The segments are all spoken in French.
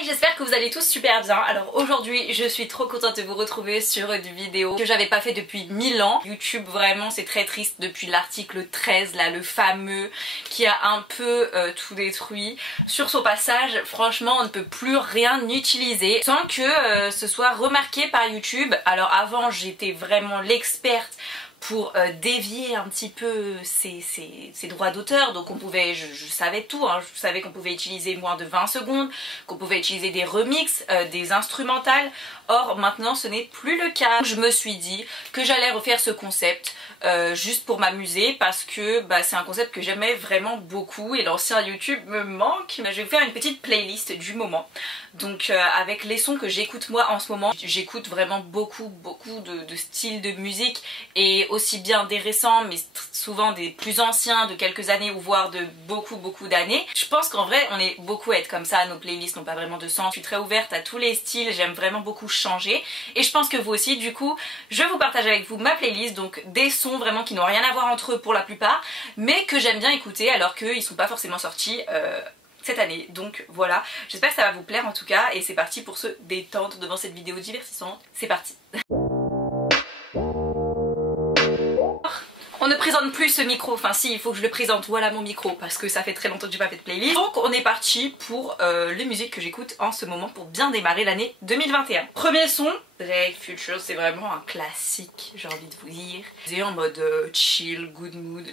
Hi, j'espère que vous allez tous super bien. Alors aujourd'hui je suis trop contente de vous retrouver sur une vidéo que j'avais pas fait depuis 1000 ans. YouTube vraiment c'est très triste depuis l'article 13 là, le fameux qui a un peu tout détruit. Sur son passage franchement on ne peut plus rien utiliser sans que ce soit remarqué par YouTube. Alors avant j'étais vraiment l'experte pour dévier un petit peu ces droits d'auteur, donc on pouvait, je savais tout, hein. Je savais qu'on pouvait utiliser moins de 20 secondes, qu'on pouvait utiliser des remixes, des instrumentales. Or maintenant ce n'est plus le cas. Je me suis dit que j'allais refaire ce concept juste pour m'amuser parce que c'est un concept que j'aimais vraiment beaucoup et l'ancien YouTube me manque. Je vais vous faire une petite playlist du moment. Donc avec les sons que j'écoute moi en ce moment, j'écoute vraiment beaucoup de styles de musique et aussi bien des récents mais souvent des plus anciens de quelques années ou voire de beaucoup d'années. Je pense qu'en vrai on est beaucoup à être comme ça, nos playlists n'ont pas vraiment de sens. Je suis très ouverte à tous les styles, j'aime vraiment beaucoup changer et je pense que vous aussi. Du coup je vous partage avec vous ma playlist, donc des sons vraiment qui n'ont rien à voir entre eux pour la plupart mais que j'aime bien écouter alors qu'ils sont pas forcément sortis cette année. Donc voilà, j'espère que ça va vous plaire en tout cas et c'est parti pour se détendre devant cette vidéo divertissante. C'est parti. On ne présente plus ce micro, enfin si, il faut que je le présente, voilà mon micro parce que ça fait très longtemps que j'ai pas fait de playlist. Donc on est parti pour les musiques que j'écoute en ce moment pour bien démarrer l'année 2021. Premier son, Drake Future, c'est vraiment un classique, j'ai envie de vous dire. C'est en mode chill, good mood.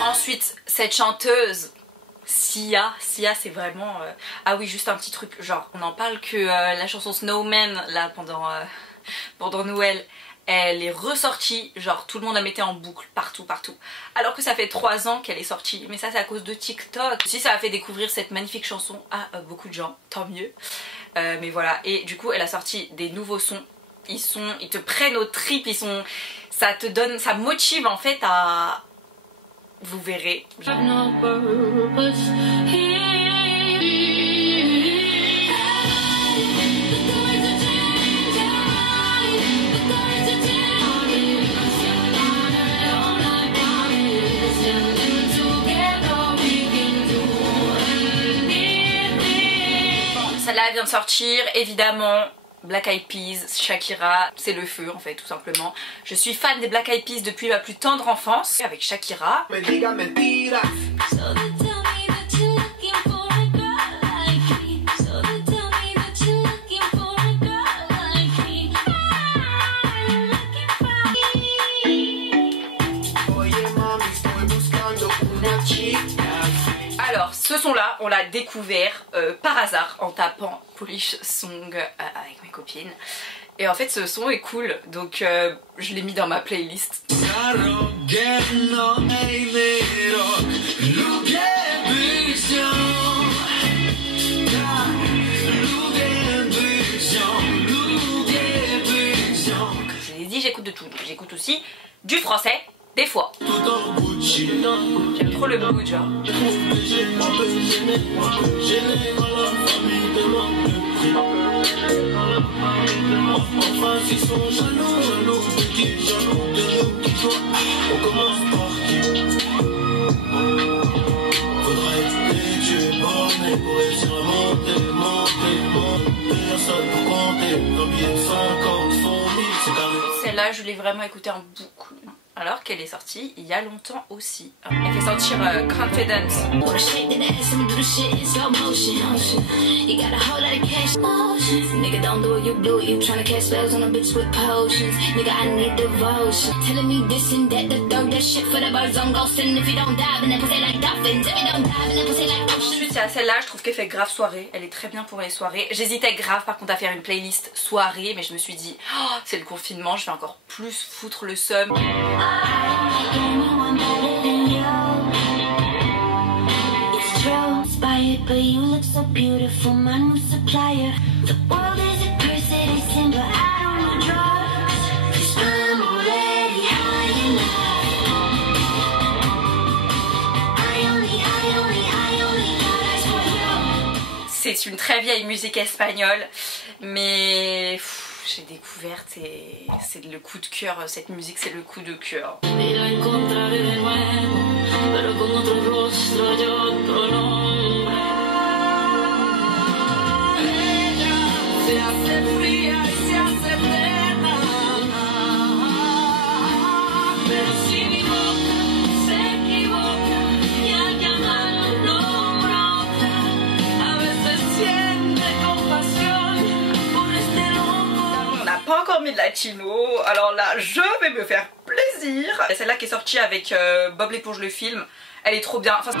Ensuite, cette chanteuse Sia c'est vraiment... Ah oui, juste un petit truc, genre on en parle que la chanson Snowman là pendant Noël, elle est ressortie, genre tout le monde la mettait en boucle partout alors que ça fait 3 ans qu'elle est sortie, mais ça c'est à cause de TikTok. Si ça a fait découvrir cette magnifique chanson à beaucoup de gens, tant mieux. Mais voilà, et du coup elle a sorti des nouveaux sons, ils te prennent aux tripes, ça te donne, ça motive en fait à... Vous verrez. Celle-là vient de sortir, évidemment. Black Eyed Peas, Shakira, c'est le feu en fait tout simplement. Je suis fan des Black Eyed Peas depuis ma plus tendre enfance avec Shakira. Alors ce son là on l'a découvert par hasard en tapant Polish Song avec mes copines et en fait ce son est cool donc je l'ai mis dans ma playlist. Je l'ai dit, j'écoute de tout, j'écoute aussi du français des fois. J'aime trop le mood genre. Celle-là je l'ai vraiment écoutée en boucle alors qu'elle est sortie il y a longtemps aussi. Elle fait sortir Confidence. Ensuite il y a celle-là, je trouve qu'elle fait grave soirée, elle est très bien pour les soirées. J'hésitais grave par contre à faire une playlist soirée mais je me suis dit oh, c'est le confinement, je vais encore plus foutre le seum. c'est une très vieille musique espagnole, mais j'ai découvert et c'est le coup de cœur, cette musique c'est le coup de cœur. Pas encore mis de latino, alors là je vais me faire plaisir. Celle-là qui est sortie avec Bob l'éponge le film, elle est trop bien. Enfin,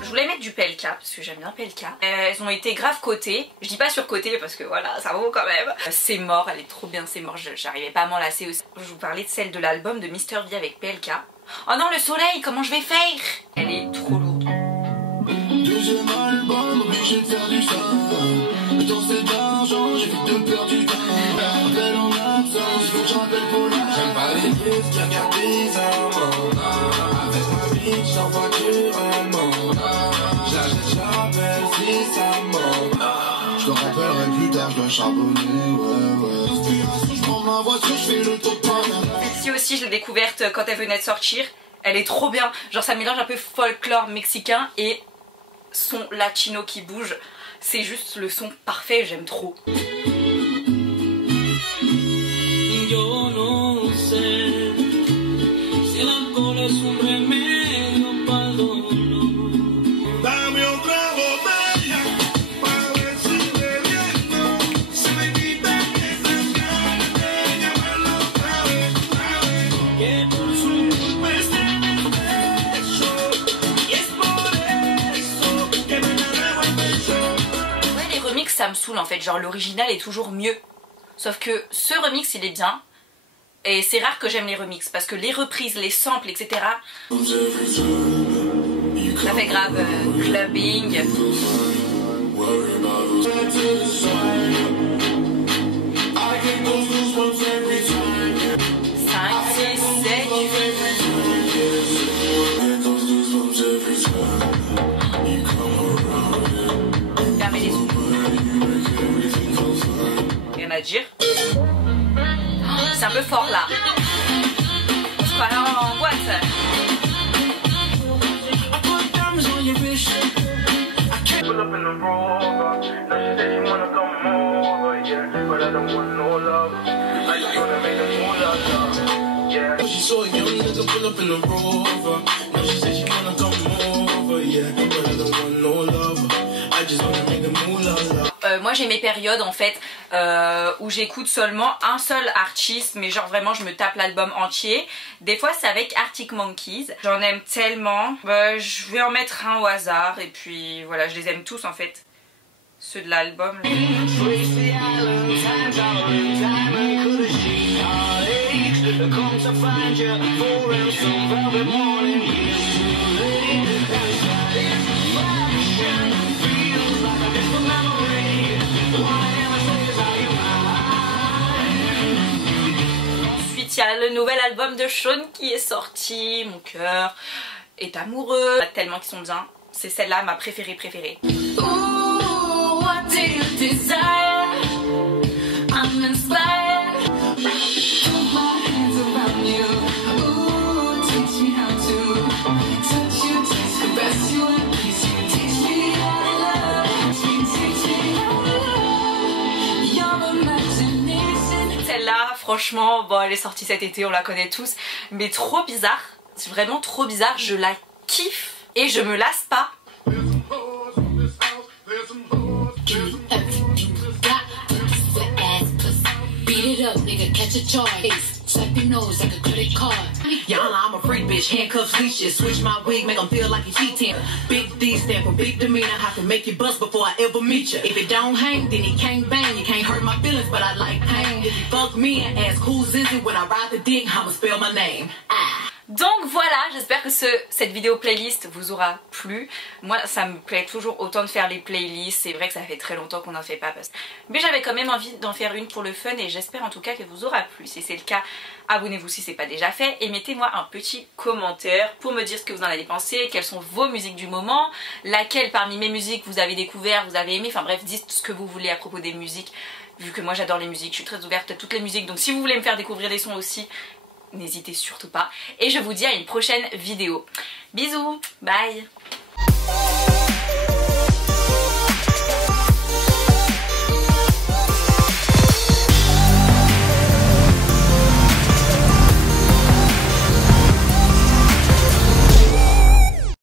je voulais mettre du PLK parce que j'aime bien PLK. Elles ont été grave cotées. Je dis pas surcotées parce que voilà, ça vaut quand même. C'est mort, elle est trop bien, c'est mort. J'arrivais pas à m'en lasser aussi. Je vous parlais de celle de l'album de Mr V avec PLK. Oh non, le soleil, comment je vais faire? Elle est trop lourde. Deuxième album, obligé de faire du sang. Dans cet argent, j'évite de perdre du temps. Appel en absence, faut que j'appelle pour la. J'aime pas les prises qui regardent bizarrement. Avec ma bitch en voiture, elle ment. J'appelle si ça manque. Je te rappellerai plus tard, je dois charbonner, ouais. Inspiration, je prends ma voiture, je fais le tour de Paris. Celle-ci aussi, je l'ai découverte quand elle venait de sortir. Elle est trop bien. Genre ça mélange un peu folklore mexicain et son latino qui bouge. C'est juste le son parfait, j'aime trop. Ça me saoule en fait, genre l'original est toujours mieux. Sauf que ce remix il est bien. Et c'est rare que j'aime les remixes parce que les reprises, les samples, etc. Ça fait grave clubbing. 5, 6, 7. Fermez les yeux. Rien à dire. C'est un peu fort là. On se croirait en boîte. Moi j'ai mes périodes en fait où j'écoute seulement un seul artiste, mais genre vraiment je me tape l'album entier. Des fois c'est avec Arctic Monkeys, j'en aime tellement, je vais en mettre un au hasard et puis voilà, je les aime tous en fait, ceux de l'album. Ensuite il y a le nouvel album de Shawn qui est sorti, mon cœur est amoureux, tellement qu'ils sont bien. C'est celle-là ma préférée. Ooh, what do you desire? I'm inspired. Put my hands around you. Ooh, teach me how to touch you, taste the best you and kiss you. Teach me how to love. Teach me how to love. Your imagination. Celle-là, franchement, bon, elle est sortie cet été, on la connaît tous, mais trop bizarre. C'est vraiment trop bizarre. Je la kiffe et je me lasse pas. Up, nigga, catch a charge. Swipe your nose like a credit card. Y'all, I'm a freak bitch. Handcuffs, leashes. Switch my wig, make them feel like you cheating. Big D stand for big demeanor. I can make you bust before I ever meet you. If it don't hang, then it can't bang. You can't hurt my feelings, but I like pain. If you fuck me and ask who's is it when I ride the dick, I'ma spell my name. Ah. Donc voilà, j'espère que cette vidéo playlist vous aura plu. Moi ça me plaît toujours autant de faire les playlists, c'est vrai que ça fait très longtemps qu'on n'en fait pas, mais j'avais quand même envie d'en faire une pour le fun et j'espère en tout cas qu'elle vous aura plu. Si c'est le cas, abonnez-vous si c'est pas déjà fait et mettez-moi un petit commentaire pour me dire ce que vous en avez pensé, quelles sont vos musiques du moment, laquelle parmi mes musiques vous avez découvert, vous avez aimé, enfin bref, dites ce que vous voulez à propos des musiques, vu que moi j'adore les musiques, je suis très ouverte à toutes les musiques, donc si vous voulez me faire découvrir des sons aussi, n'hésitez surtout pas. Et je vous dis à une prochaine vidéo. Bisous, bye.